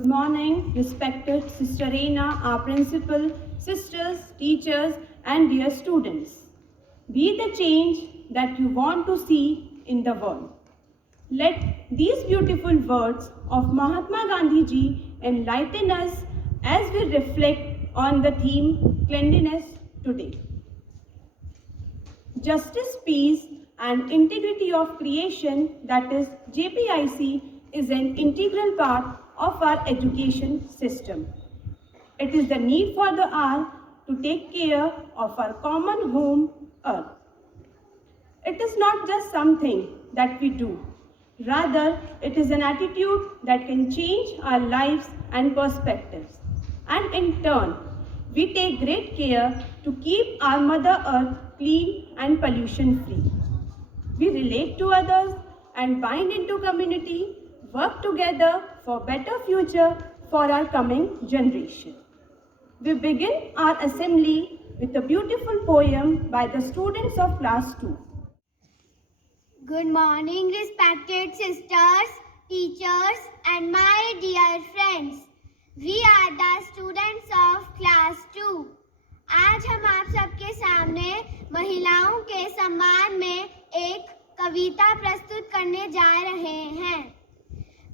Good morning, respected Sister Reena, our principal, sisters, teachers, and dear students. Be the change that you want to see in the world. Let these beautiful words of Mahatma Gandhi ji enlighten us as we reflect on the theme cleanliness today. Justice, peace, and integrity of creation, that is JPIC, is an integral part of our education system. It is the need for the hour to take care of our common home, Earth. It is not just something that we do. Rather, it is an attitude that can change our lives and perspectives. And in turn, we take great care to keep our Mother Earth clean and pollution free. We relate to others and bind into community, work together for better future for our coming generation. We begin our assembly with a beautiful poem by the students of class 2. Good morning, respected sisters, teachers, and my dear friends. We are the students of class 2. आज हम आप सबके सामने महिलाओं के सम्मान में एक कविता प्रस्तुत करने जा रहे हैं।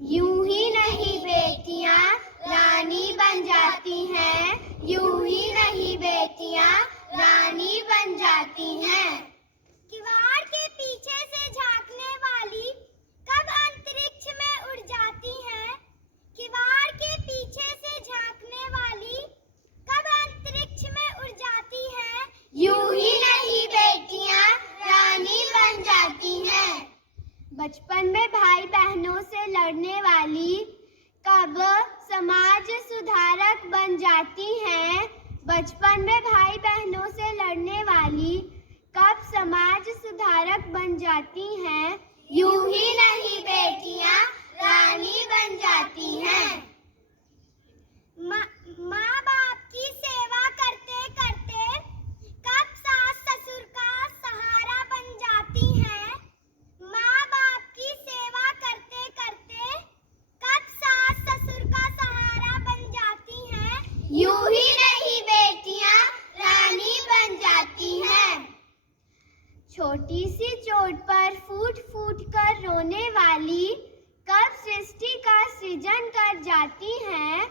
यूं ही नहीं बेटियां रानी बन जाती हैं, यूं ही नहीं बेटियां रानी बन जाती हैं। किवाड़ के पीछे से झांकने वाली कब अंतरिक्ष में उड़ जाती हैं, किवाड़ के पीछे से झांकने वाली कब अंतरिक्ष में उड़ जाती हैं, यूं ही नहीं बेटियां रानी बन जाती हैं। बचपन में भाई बहनों से लड़ने वाली कब समाज सुधारक बन जाती हैं, बचपन में भाई बहनों से लड़ने वाली कब समाज सुधारक बन जाती हैं, यूं ही नहीं बेटियां रानी बन जाती हैं। माँ बाप की सेवा करते करते कब सास ससुर का सहारा बन जाती हैं, माँ बाप की सेवा करते करते कब सास ससुर का सहारा बन जाती हैं, यूं ही नहीं बेटियां रानी बन जाती हैं। छोटी सी चोट पर फूट फूट कर रोने वाली कब सृष्टि का सृजन कर जाती हैं,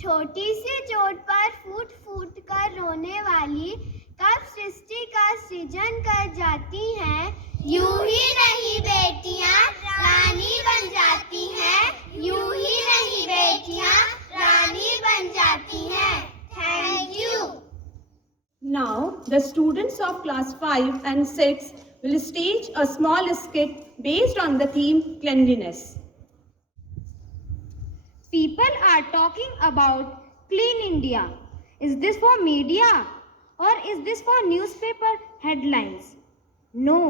छोटी सी चोट पर फूट फूट कर रोने वाली कब सृष्टि का सृजन कर जाती हैं, यूं ही नहीं बेटियां रानी बन जाती हैं, यूं ही नहीं बेटियां रानी बन जाती हैं। Thank you. Now, the students of class 5 and 6 will stage a small skit based on the theme cleanliness. People are talking about Clean India. Is this for media or is this for newspaper headlines? No.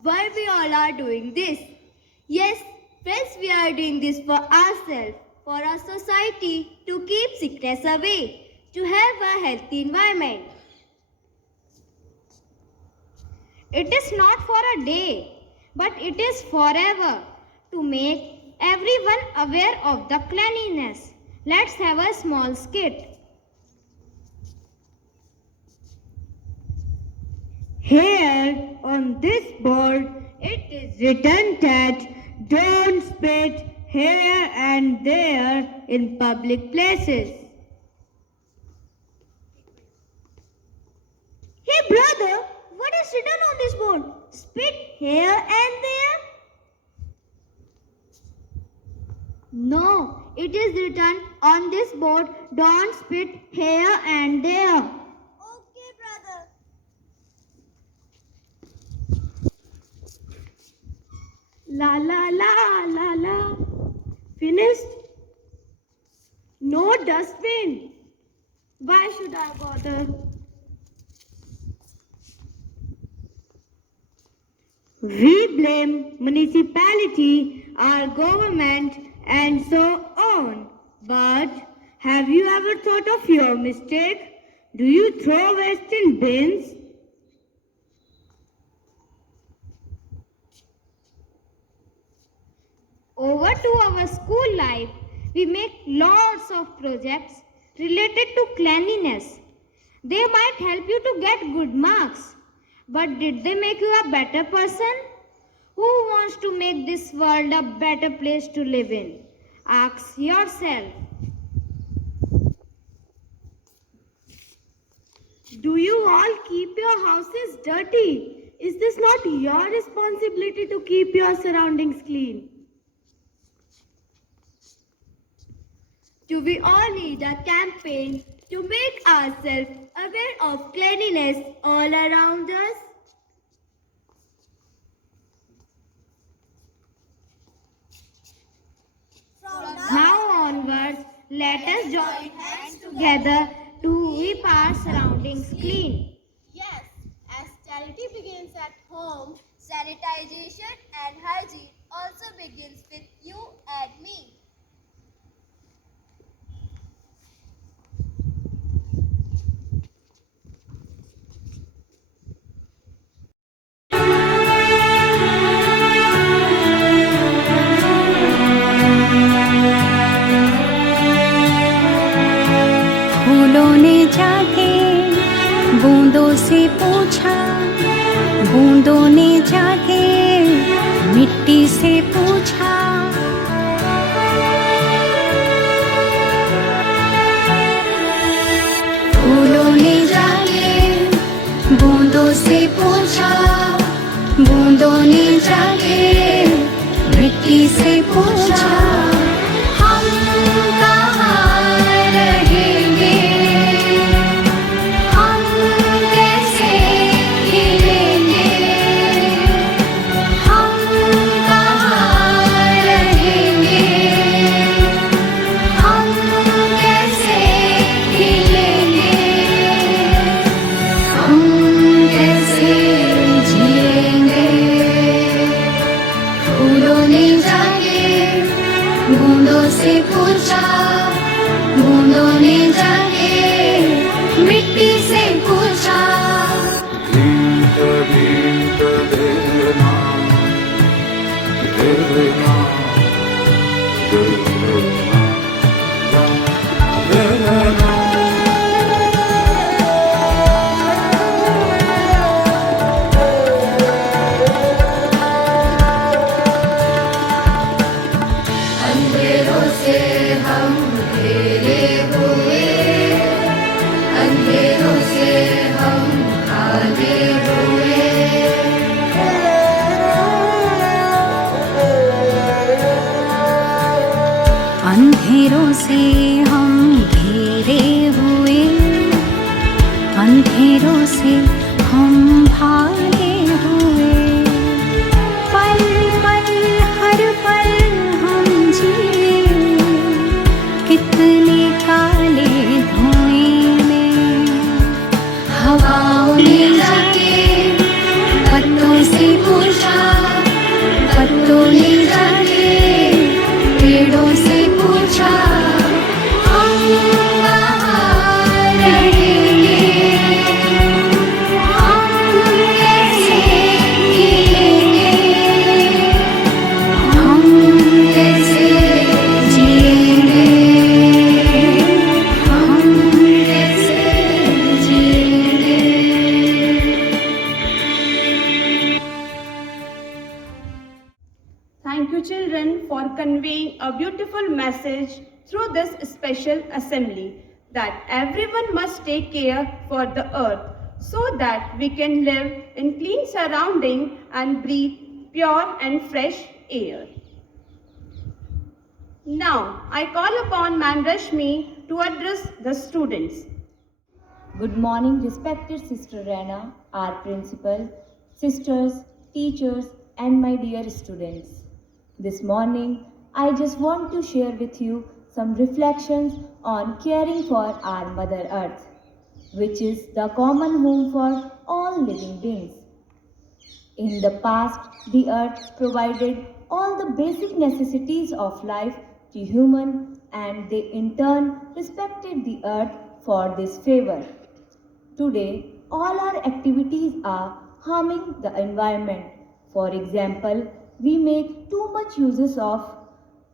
Why we all are doing this? Yes, friends, we are doing this for ourselves, for our society, to keep sickness away, to have a healthy environment. It is not for a day, but it is forever, to make everyone aware of the cleanliness. Let's have a small skit. Here on this board it is written that don't spit here and there in public places. Hey brother, what is written on this board? Spit here and there? No, it is written on this board, don't spit here and there. Okay, brother. La la la la la. Finished? No dustbin. Why should I bother? We blame municipality, our government, and so on. But have you ever thought of your mistake? Do you throw waste in bins? over to our school life, we make lots of projects related to cleanliness. They might help you to get good marks, but did they make you a better person? Who wants to make this world a better place to live in? Ask yourself. Do you all keep your houses dirty? Is this not your responsibility to keep your surroundings clean? Do we all need a campaign to make ourselves aware of cleanliness all around us? Now onwards, let us join hands together to keep our surroundings clean. Yes, as charity begins at home, sanitization and hygiene also begins with you and me. फूलों ने जाके बूंदों से पूछा, बूंदों ने जाके मिट्टी से पूछा। फूलों ने जाके बूंदों से पूछा, बूंदों ने जाके मिट्टी से पूछा। हम कहाँ रहेंगे, हम कैसे खिलेंगे, हम कहाँ रहेंगे, हम कैसे खिलेंगे, हम कैसे जिएंगे। फूलों ने जाके बूंदों से पूछा, बूंदों ने जाके मिट्टी से पूछा। भीत भीत देना, देना, देना, देना। अंधेरों से हम घिरे हुए, अंधेरों से हम भागे हुए। अंधेरों से हम घिरे हुए, अंधेरों से हम भागे हुए। पल पल हर पल हम जिए, कितने काले धुएं में। हवाओं ने जाके पत्तों से पूछा, पत्तों ने जाके पेड़ों से पूछा। हम कहाँ रहेंगे, हम कैसे खिलेंगे, हम कैसे जिएंगे, हम कैसे जिएंगे। Thank you, children, for conveying a beautiful message through this special assembly that everyone must take care for the earth so that we can live in clean surrounding and breathe pure and fresh air. Now, I call upon Ma'am Rashmi to address the students. Good morning, respected Sister Rana, our principal, sisters, teachers, and my dear students. This morning, I just want to share with you some reflections on caring for our Mother Earth, which is the common home for all living beings. In the past, the earth provided all the basic necessities of life to human, and they in turn respected the earth for this favor. Today, all our activities are harming the environment. For example, we make too much uses of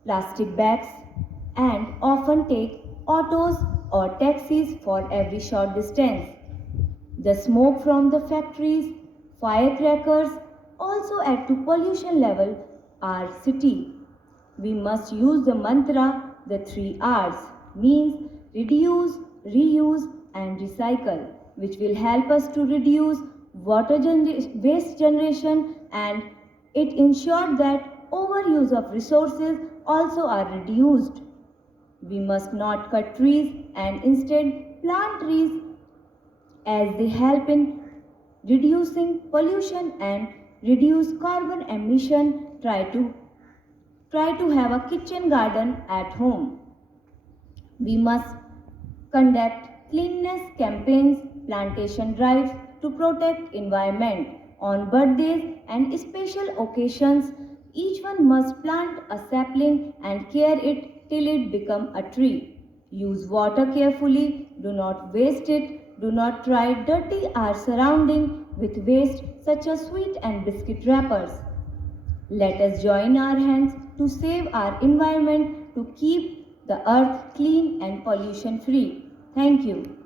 plastic bags, and often take autos or taxis for every short distance. The smoke from the factories, firecrackers also add to pollution level our city. We must use the mantra the 3 R's means reduce, reuse and recycle, which will help us to reduce waste generation, and it ensures that overuse of resources also are reduced. We must not cut trees and instead plant trees as they help in reducing pollution and reduce carbon emission. Try to have a kitchen garden at home. We must conduct cleanliness campaigns, plantation drives to protect environment. On birthdays and special occasions, each one must plant a sapling and care it till it become a tree. Use water carefully, do not waste it, do not try dirty our surrounding with waste such as sweet and biscuit wrappers. Let us join our hands to save our environment to keep the earth clean and pollution free. Thank you.